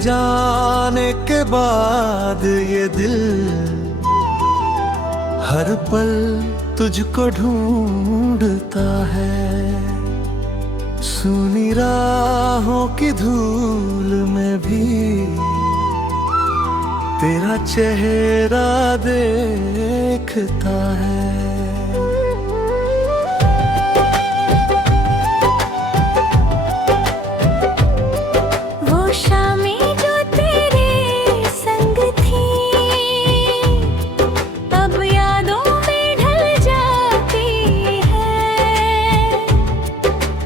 जाने के बाद ये दिल हर पल तुझको ढूंढता है। सुनी राहों की धूल में भी तेरा चेहरा देखता है।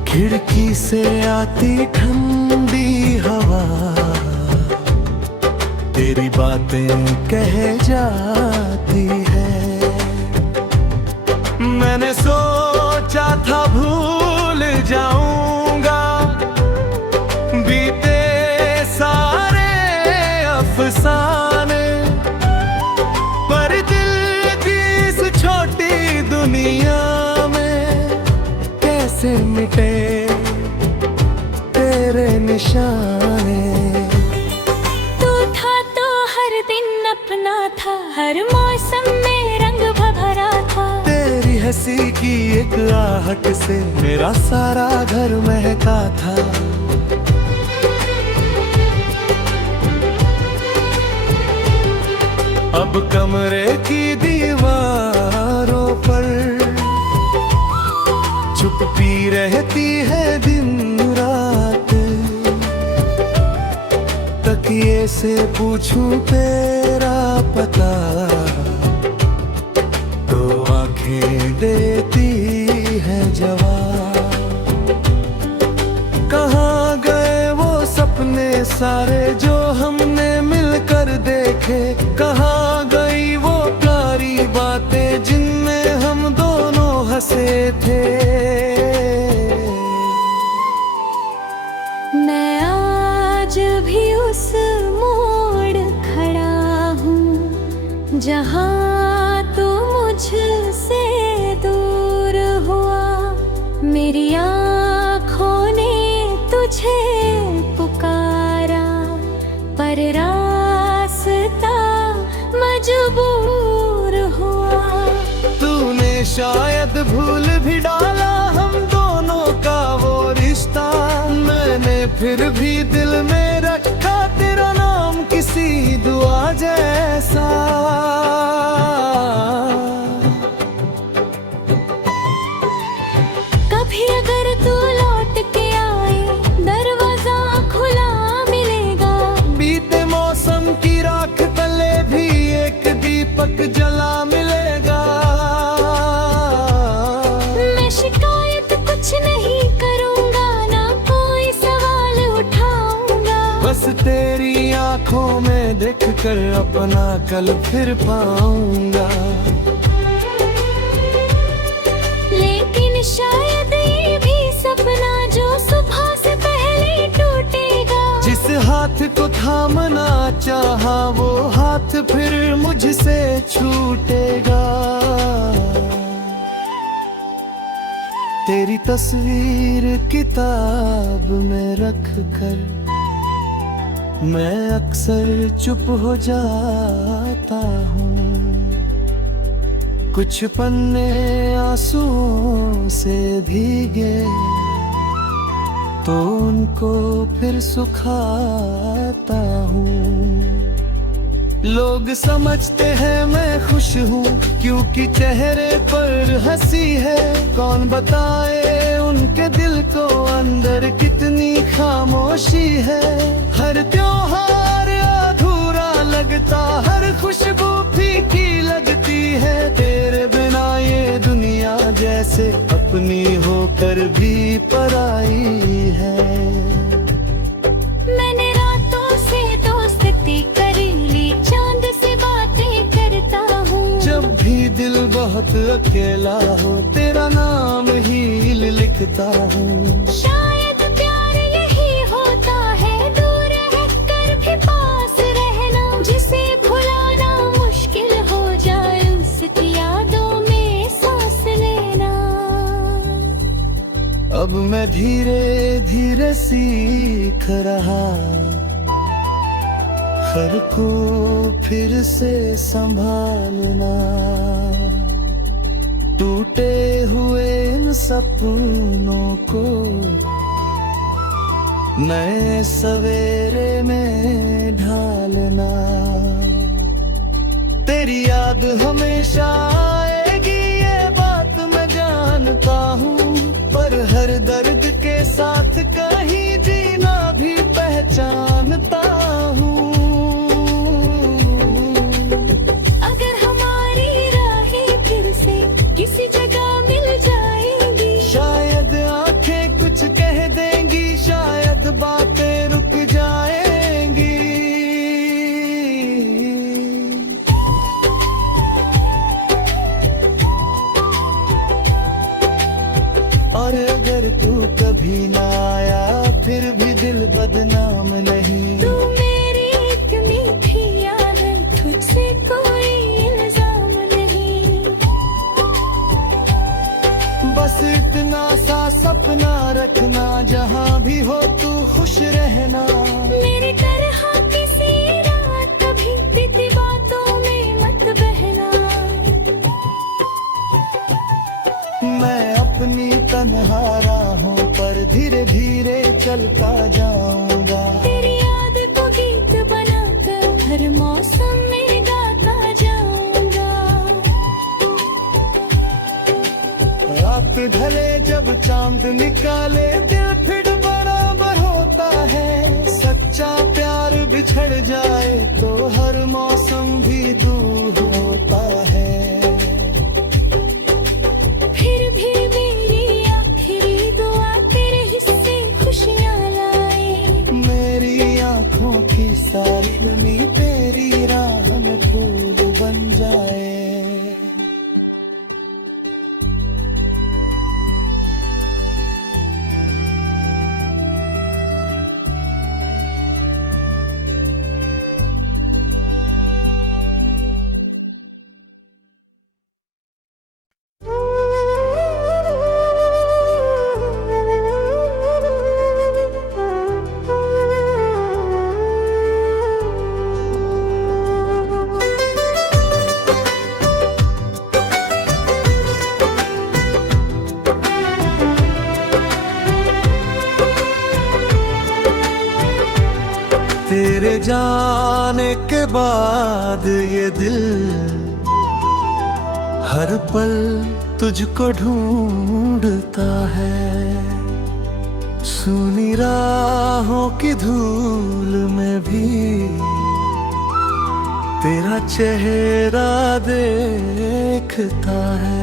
खिड़की से आती ठंडी हवा तेरी बातें कह जाती है। मैंने सोचा था भूल जाऊंगा बीते सारे अफसाने, पर दिल की इस छोटी दुनिया से मिटे तेरे निशाने। तू था तो हर दिन अपना था, हर मौसम में रंग भरा था। तेरी हंसी की एक आहट से मेरा सारा घर महका था। अब कमरे की दीवारों पर चुप्पी रहती है दिन रात। तकिए से पूछूं तेरा पता तो आंखें देती है जवाब। कहाँ गए वो सपने सारे जो हमने मिलकर देखे, कहाँ गई वो प्यारी बातें जिनमें हम दोनों हंसे थे। मैं आज भी उस मोड़ खड़ा हूँ जहाँ तू मुझसे दूर हुआ। मेरी आँखों ने तुझे पुकारा पर रास्ता मजबूर हुआ। तूने शायद भूल भी डाला हम दोनों का वो रिश्ता, मैंने फिर भी दिल में रखा तेरा नाम किसी दुआ जैसा। कभी अगर तू लौट के आए दरवाजा खुला मिलेगा। बीते मौसम की राख तले भी एक दीपक जला मिलेगा। शिकायत कुछ नहीं करूंगा, ना कोई सवाल उठाऊंगा। बस तेरी आंखों में देखकर अपना कल फिर पाऊंगा। लेकिन शायद ये भी सपना जो सुबह से पहले टूटेगा। जिस हाथ को थामना चाहा वो हाथ फिर मुझसे छूटेगा। तेरी तस्वीर किताब में रख कर मैं अक्सर चुप हो जाता हूँ। कुछ पन्ने आंसुओं से भीगे तो उनको फिर सुखाता हूँ। लोग समझते हैं मैं खुश हूँ क्योंकि चेहरे पर हंसी है। कौन बताए उनके दिल को अंदर कितनी खामोशी है। हर त्योहार अधूरा लगता, हर खुशबू फीकी लगती है। तेरे बिना ये दुनिया जैसे अपनी होकर भी पराई है। मैंने रातों से दोस्ती कर ली, चांद से बातें करता हूँ। जब भी दिल बहुत अकेला हो तेरा नाम ही लिखता हूँ। शायद प्यार यही होता है, दूर रहकर भी पास रहना। जिसे भुलाना मुश्किल हो जाए उसकी यादों में सांस लेना। अब मैं धीरे धीरे सीख रहा घर को फिर से संभालना, टूटे हुए इन सपनों को नए सवेरे में ढालना। तेरी याद हमेशा आएगी ये बात मैं जानता हूँ, पर हर दर्द के साथ कहीं जीना भी पहचानता हूँ। अगर हमारी राहें फिर से किसी जगह मिल जाएंगी, शायद आंखें कुछ कह देंगी, शायद बातें रुक जाएंगी। और अगर तू कभी ना आया फिर भी दिल बदनाम नहीं। तू मेरी इतनी थी याद है, तुझसे कोई इल्जाम नहीं। बस इतना सा सपना रखना, जहाँ भी हो तू खुश रहना। मेरी तरह किसी रात कभी बीती बातों में मत बहना। मैं अपनी तन्हा राहों पर धीरे धीरे चलता जाऊंगा। तेरी याद को गीत बनाकर हर मौसम में गाता जाऊंगा। रात ढले जब चांद निकाले, दिल फिर बराबर होता है। सच्चा प्यार बिछड़ जाए तो हर मौसम भी दूर होता है। फिर भी मेरी आखिरी दुआ तेरे हिस्से खुशियाँ लाए। मेरी आँखों की सारी नमी तेरी राह में फूल बन जाए। तेरे जाने के बाद ये दिल हर पल तुझको ढूंढता है। सुनी राहों की धूल में भी तेरा चेहरा देखता है।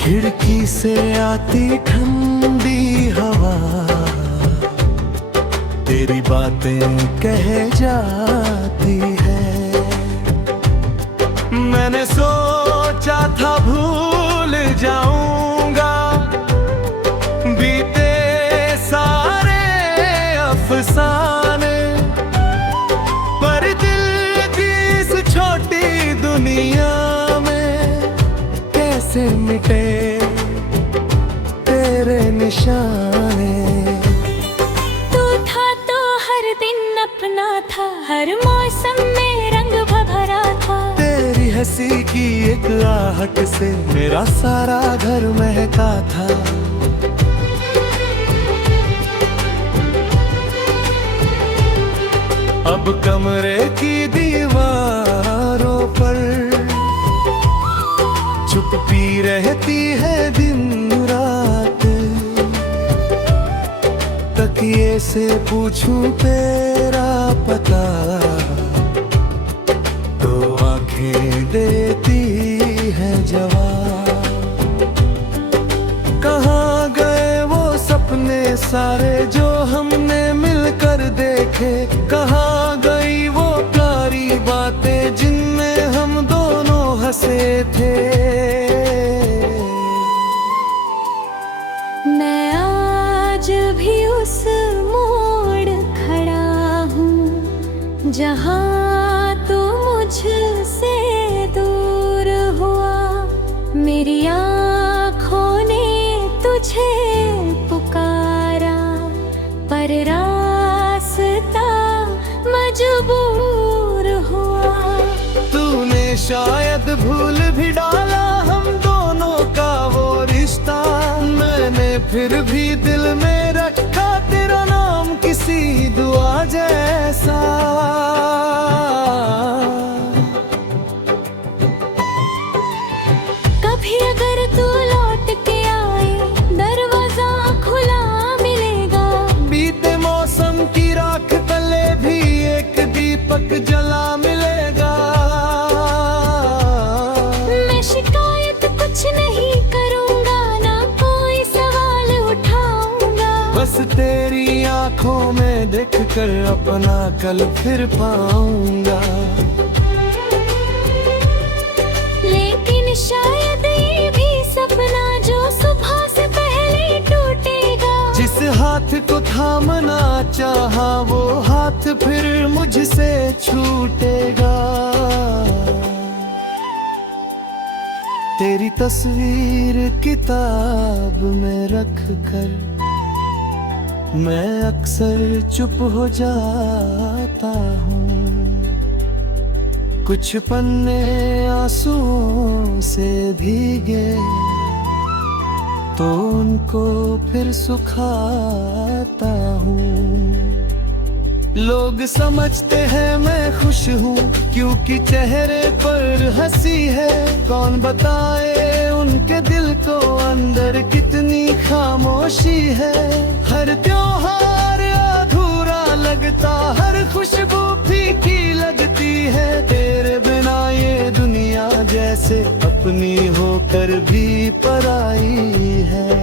खिड़की से आती ठंडी हवा तेरी बातें कह जाती है। मैंने सोचा था भूल जाऊंगा बीते सारे अफसाने, पर दिल की इस छोटी दुनिया में कैसे मिटे तेरे निशाने। तू था तो हर दिन अपना था, हर मौसम में रंग भरा था। तेरी हंसी की एक आहट से मेरा सारा घर महका था। अब कमरे की दीवारों पर चुप्पी रहती है दिन रात। तकिए से पूछूं तेरा पता तो आंखें देती है जवाब। कहाँ गए वो सपने सारे जो हमने मिलकर देखे, कहाँ गई वो प्यारी बातें जिनमें हम दोनों हंसे थे। मैं आज भी उस शायद भूल भी डाला हम दोनों का वो रिश्ता। मैंने फिर भी दिल में रखा तेरा नाम किसी दुआ जैसा। कभी अगर तू लौट के आए दरवाजा खुला मिलेगा। बीते मौसम की राख तले भी एक दीपक जला मिलेगा। मैं शिकायत कुछ नहीं करूँगा, ना कोई सवाल उठाऊंगा। बस तेरी आंखों में देखकर अपना कल फिर पाऊंगा। लेकिन शायद ये भी सपना जो सुबह से पहले टूटेगा। जिस हाथ को थामना चाहा वो हाथ फिर मुझसे छूटेगा। तेरी तस्वीर किताब में रख कर मैं अक्सर चुप हो जाता हूँ। कुछ पन्ने आंसुओं से भीगे तो उनको फिर सुखाता हूँ। लोग समझते हैं मैं खुश हूँ क्योंकि चेहरे पर हंसी है। कौन बताए उनके दिल को अंदर कितनी खामोशी है। हर त्योहार अधूरा लगता, हर खुशबू फीकी लगती है। तेरे बिना ये दुनिया जैसे अपनी होकर भी पराई है।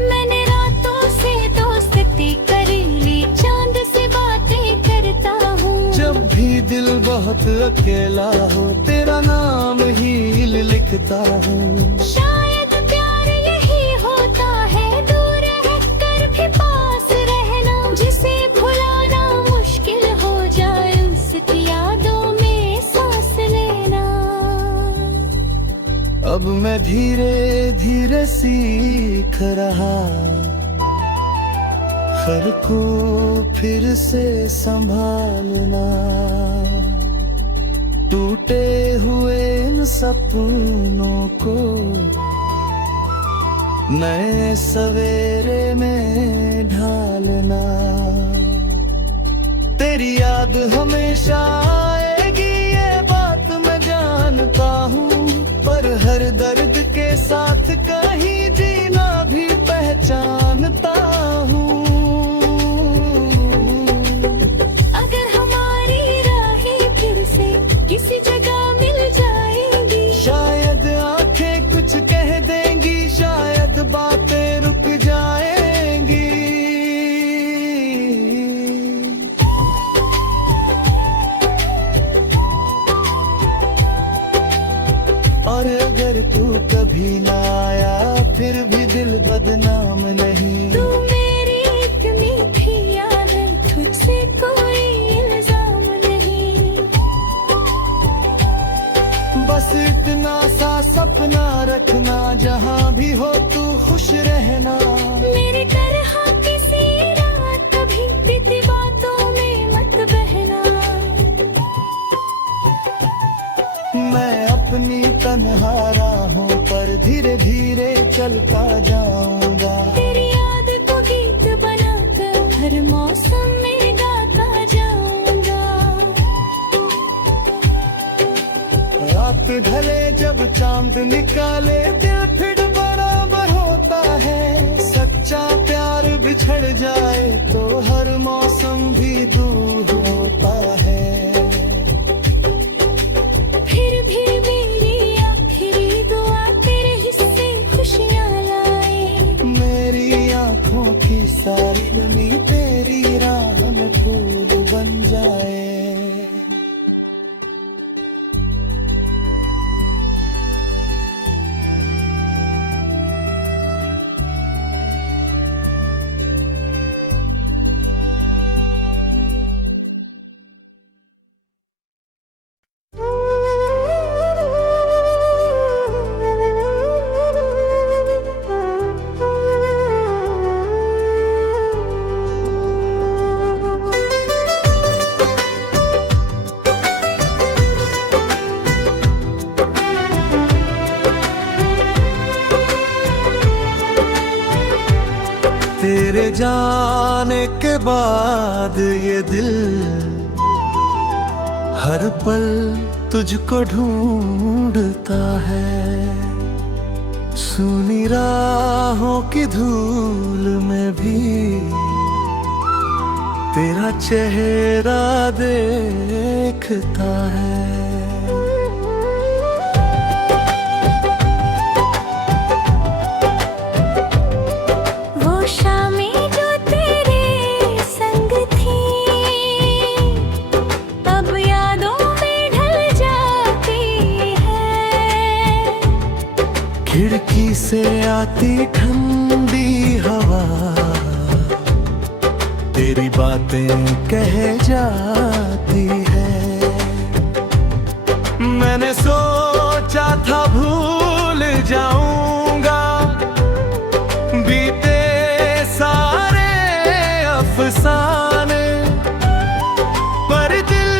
मैंने रातों से दोस्ती कर ली, चांद से बातें करता हूँ। जब भी दिल बहुत अकेला हो तेरा नाम ही लिखता हूँ। शायद प्यार यही होता है, दूर रहकर भी पास रहना। जिसे भुलाना मुश्किल हो जाए उसकी यादों में सांस लेना। अब मैं धीरे धीरे सीख रहा हर को फिर से संभालना। टूटे हुए इन सपनों को नए सवेरे में ढालना। तेरी याद हमेशा आएगी ये बात मैं जानता हूँ। पर हर दर्द के साथ कहीं जीना भी पहचानता हूँ। अगर हमारी राहें फिर से किसी जगह मिल जाएंगी। शायद आंखें कुछ कह देंगी, शायद बातें रुक जाएंगी। और अगर तू कभी ना आया फिर भी दिल बदनाम नहीं। तू मेरी एक मीठी याद है, तुझसे कोई इल्जाम नहीं। बस इतना सा सपना रखना, जहाँ भी हो तू खुश रहना। मेरी तरह किसी रात कभी बीती बातों में मत बहना। मैं अपनी तन्हा राहों पर धीरे धीरे चलता जाऊंगा। तेरी याद को गीत बनाकर हर मौसम में गाता जाऊंगा। रात ढले जब चांद निकाले दिल फिर बराबर होता है। सच्चा प्यार बिछड़ जाए तो हर मौसम भी दूर होता है। फिर भी मेरी आखिरी दुआ तेरे हिस्से खुशियाँ लाए। मेरी आंखों की सारी नमी तेरी राह में फूल बन जाए। जाने के बाद ये दिल हर पल तुझको ढूंढता है। सुनी राहों की धूल में भी तेरा चेहरा देखता है। वो शामें जो तेरे संग थी अब यादों में ढल जाती है। खिड़की से आती ठंडी हवा तेरी बातें कह जाती है। मैंने सोचा था भूल जाऊंगा बीते सारे अफसाने, पर दिल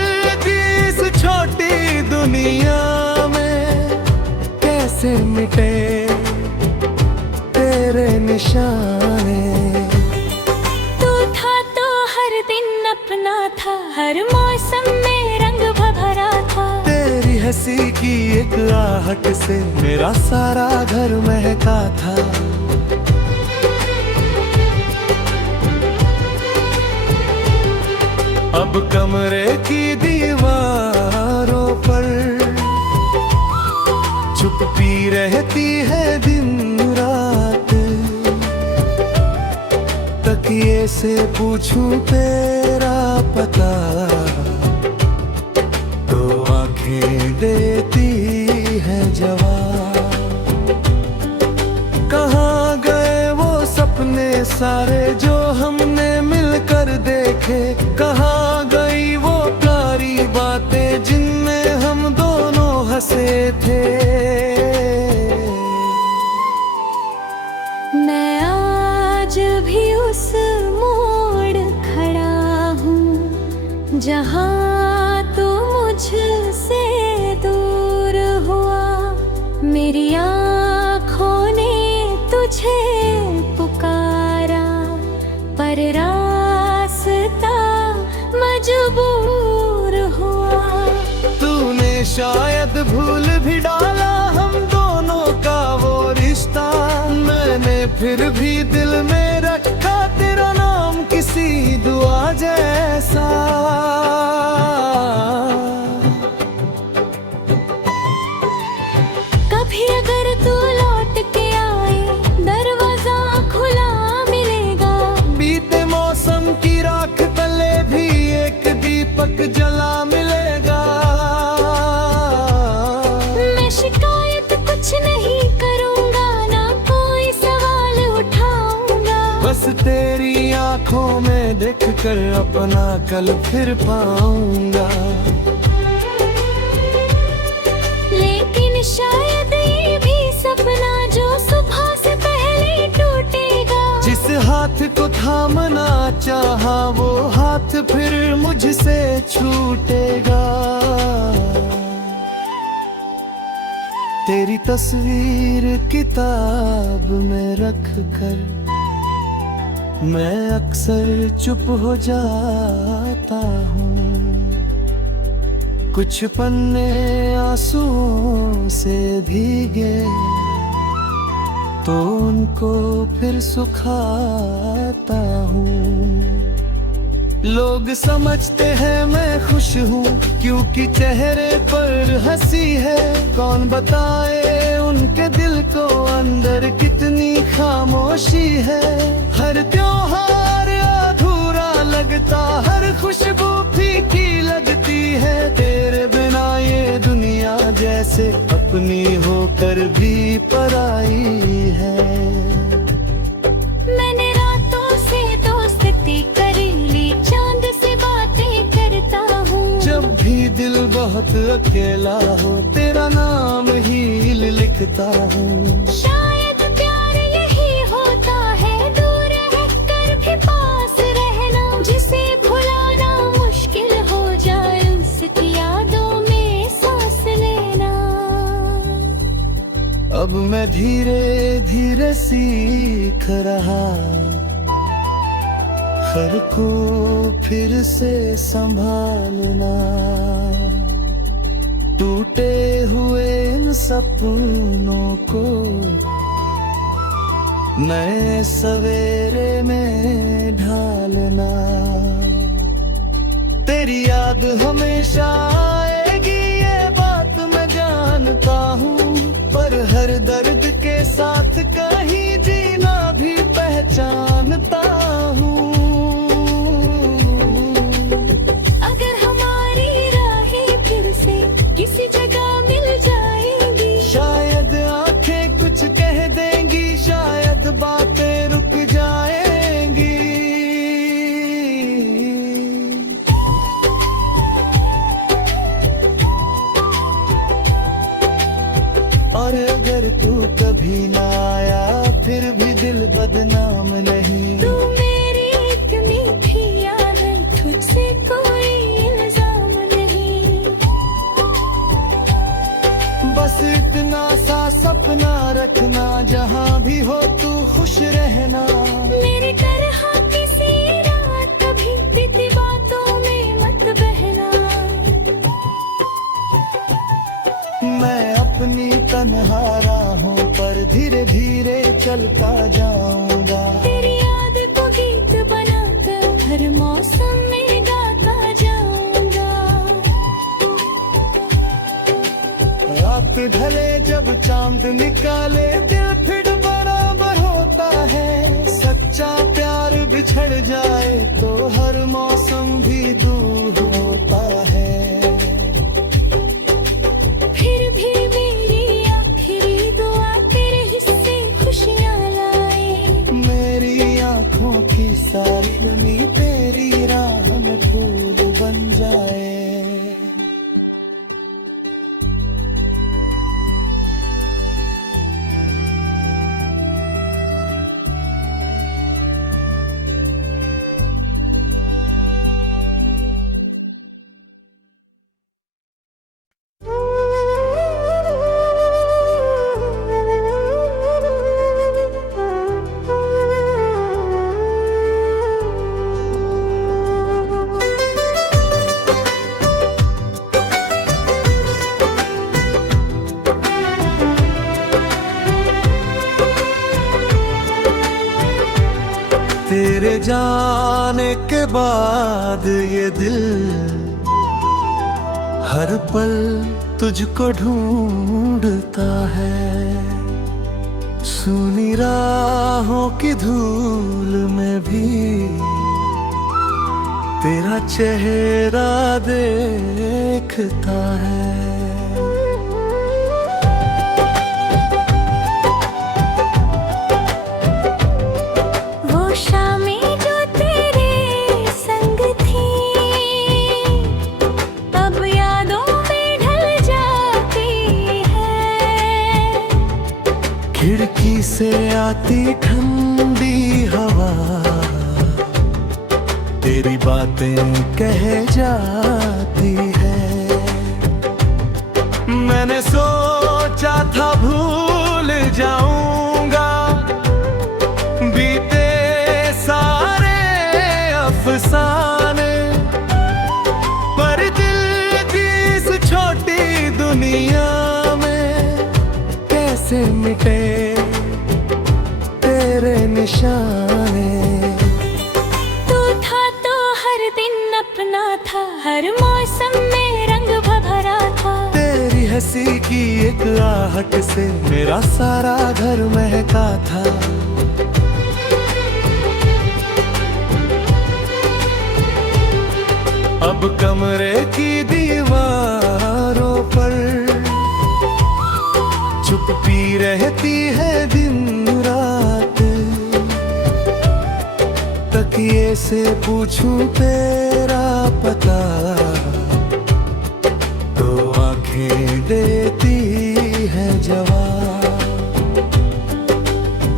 की इस छोटी दुनिया में कैसे मिटे तेरे निशाने। अपना था हर मौसम में रंग भरा था। तेरी हंसी की एक आहट से मेरा सारा घर महका था। अब कमरे की दीवारों पर चुप्पी रहती है दिन रात। तकिए से पूछूं तेरा पता तो आंखें देती है जवाब। कहाँ गए वो सपने सारे जो हमने मिलकर देखे। कहाँ गई वो प्यारी बातें जिनमें हम दोनों हंसे थे। मैं आज भी उस मोड़ खड़ा हूँ जहाँ तू मुझसे दूर हुआ। मेरी आँखों ने तुझे पुकारा पर रास्ता मजबूर हुआ। तूने शायद भूल भी डाला हम दोनों का वो रिश्ता। मैंने फिर भी दिल में रखा तेरा नाम किसी दुआ जैसा। कभी अगर तू लौट के आए दरवाजा खुला मिलेगा। बीते मौसम की राख तले भी एक दीपक जला मिलेगा। मैं शिकायत कुछ नहीं करूँगा ना कोई सवाल उठाऊंगा। बस तेरी आंखों में देखकर अपना कल फिर पाऊंगा। लेकिन शायद ये भी सपना जो सुबह से पहले टूटेगा। जिस हाथ को थामना चाहा वो हाथ फिर मुझसे छूटेगा। तेरी तस्वीर किताब में रख कर मैं अक्सर चुप हो जाता हूँ। कुछ पन्ने आंसुओं से भीगे तो उनको फिर सुखाता हूँ। लोग समझते हैं मैं खुश हूँ क्योंकि चेहरे पर हंसी है। कौन बताए उनके दिल को अंदर कितनी खामोशी है। हर त्योहार अधूरा लगता, हर खुशबू फीकी लगती है। तेरे बिना ये दुनिया जैसे अपनी होकर भी पराई है। मैंने रातों से दोस्ती कर ली, चांद से बातें करता हूँ। जब भी दिल बहुत अकेला हो तेरा नाम ही लिखता हूँ। शायद प्यार यही होता है, दूर रहकर भी पास रहना। जिसे भुलाना मुश्किल हो जाए उसकी यादों में सांस लेना। अब मैं धीरे धीरे सीख रहा घर को फिर से संभालना, टूटे हुए इन सपनों को नए सवेरे में ढालना। तेरी याद हमेशा आएगी ये बात मैं जानता हूँ, पर हर दर्द के साथ कहीं जीना भी पहचानता हूँ। अगर हमारी राहें फिर से किसी जगह मिल जाएंगी, शायद आंखें कुछ कह देंगी, शायद बातें रुक जाएंगी। और अगर तू कभी ना आया फिर भी दिल बदनाम नहीं। तू मेरी इतनी थी याद है, तुझसे कोई इल्जाम नहीं। बस इतना सा सपना रखना, जहाँ भी हो तू खुश रहना। मेरी तरह किसी रात कभी बीती बातों में मत बहना। मैं अपनी तन्हा राहों पर धीरे धीरे चलता जाऊंगा। तेरी याद को गीत बनाकर हर मौसम में गाता जाऊंगा। रात ढले जब चांद निकाले, दिल फिर बराबर होता है। सच्चा प्यार बिछड़ जाए तो हर मौसम भी दूर होता है। फिर भी मेरी आखिरी दुआ तेरे हिस्से खुशियाँ लाए। मेरी आँखों की सारी नमी तेरी राह में फूल बन जाए। तेरे जाने के बाद ये दिल हर पल तुझको ढूंढता है। सुनी राहों की धूल में भी तेरा चेहरा देखता है। खिड़की से आती ठंडी हवा तेरी बातें कह जाती है। मैंने सोचा था भूल जाऊंगा बीते सारे अफसाने, पर दिल की इस छोटी दुनिया में कैसे मिटे तेरे निशाने। तू था तो हर दिन अपना था, हर मौसम में रंग भभरा था। तेरी हंसी की एक आहट से मेरा सारा घर महका था। अब कमरे की दीवारों पर चुप पी रहती है दिन रात। तकिए से पूछूं तेरा पता तो आंखें देती है जवाब।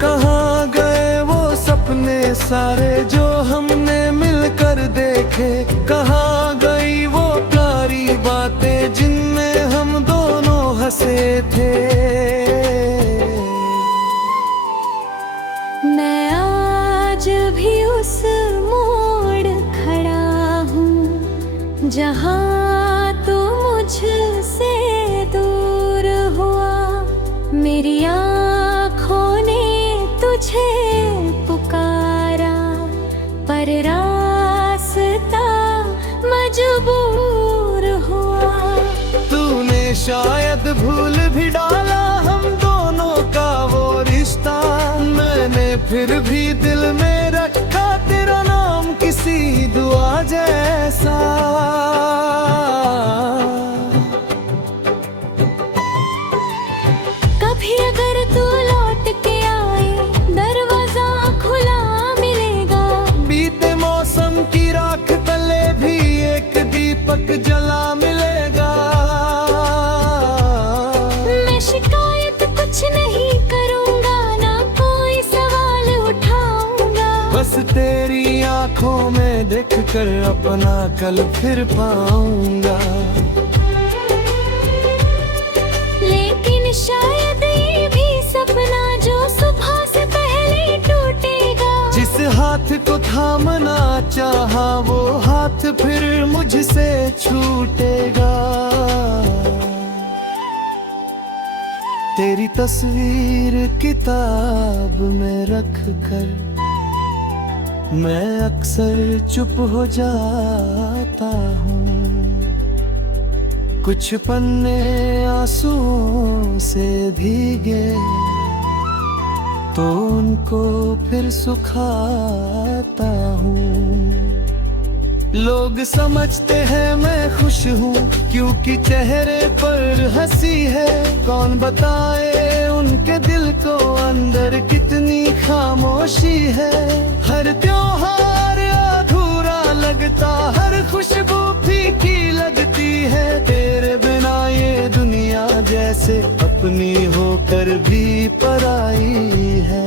कहाँ गए वो सपने सारे जो हमने मिलकर देखे, कहाँ गई वो प्यारी बातें जिनमें हम दोनों हंसे थे। मैं आज भी उस शायद भूल भी डाला हम दोनों का वो रिश्ता, मैंने फिर भी दिल में रखा तेरा नाम किसी दुआ जैसा। कभी अगर तू लौट के आए दरवाजा खुला मिलेगा, बीते मौसम की राख तले भी एक दीपक जला मिलेगा। मैं शिकायत कुछ नहीं करूँगा, ना कोई सवाल उठाऊंगा, बस तेरी आंखों में देखकर अपना कल फिर पाऊंगा। लेकिन शायद ये भी सपना जो सुबह से पहले टूटेगा। जिस हाथ को थामना चाहा वो हाथ फिर मुझसे छूटेगा। तेरी तस्वीर किताब में रख कर मैं अक्सर चुप हो जाता हूँ। कुछ पन्ने आंसुओं से भीगे तो उनको फिर सुखाता हूँ। लोग समझते हैं मैं खुश हूँ क्योंकि चेहरे पर हंसी है। कौन बताए उनके दिल को अंदर कितनी खामोशी है। हर त्योहार अधूरा लगता, हर खुशबू फीकी लगती है। तेरे बिना ये दुनिया जैसे अपनी होकर भी पराई है।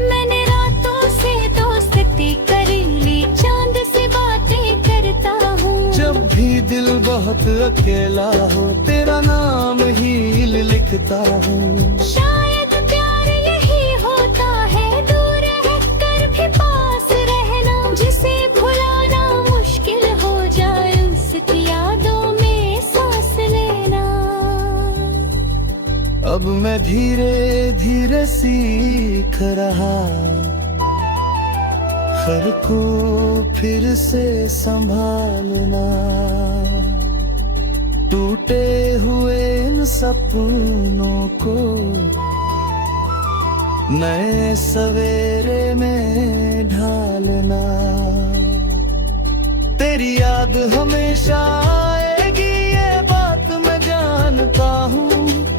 मैंने रातों से दोस्ती कर ली, चांद से बातें करता हूँ। जब भी दिल बहुत अकेला हो तेरा नाम ही लिखता हूँ। शायद प्यार यही होता है, दूर रहकर भी पास रहना। जिसे भुलाना मुश्किल हो जाए उसकी यादों में सांस लेना। अब मैं धीरे धीरे सीख रहा हर को फिर से संभालना। टूटे हुए इन सपनों को नए सवेरे में ढालना। तेरी याद हमेशा आएगी ये बात मैं जानता हूँ,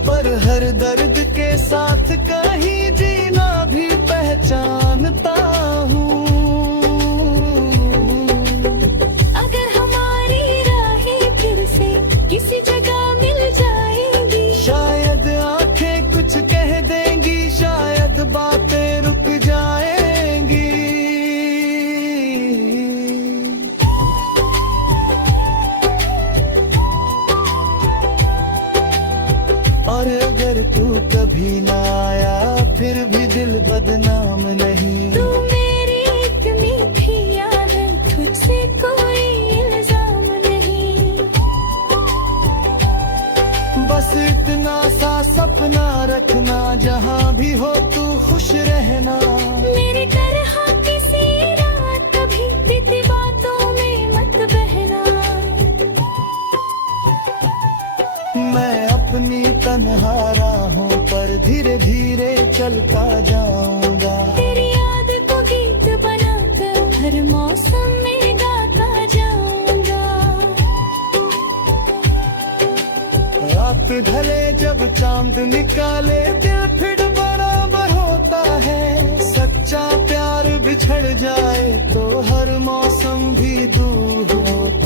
पर हर दर्द के साथ कहीं जीना भी पहचानता हूँ। अगर हमारी राहें फिर से किसी जगह मिल जाएंगी, शायद आंखें कुछ कह देंगी, शायद बातें रुक जाएंगी। और अगर तू कभी ना आया फिर भी दिल बदनाम नहीं। तू मेरी एक मीठी याद है, तुझसे कोई इल्जाम नहीं। बस इतना सा सपना रखना, जहाँ भी हो तू खुश रहना। मेरी तरह किसी रात कभी बीती बातों में मत बहना। मैं अपनी तन्हा राहों पर धीरे धीरे चलता जाऊंगा। तेरी याद को गीत बनाकर हर मौसम में गाता जाऊंगा। रात ढले जब चांद निकाले दिल फिर बराबर होता है। सच्चा प्यार बिछड़ जाए तो हर मौसम भी दूर होता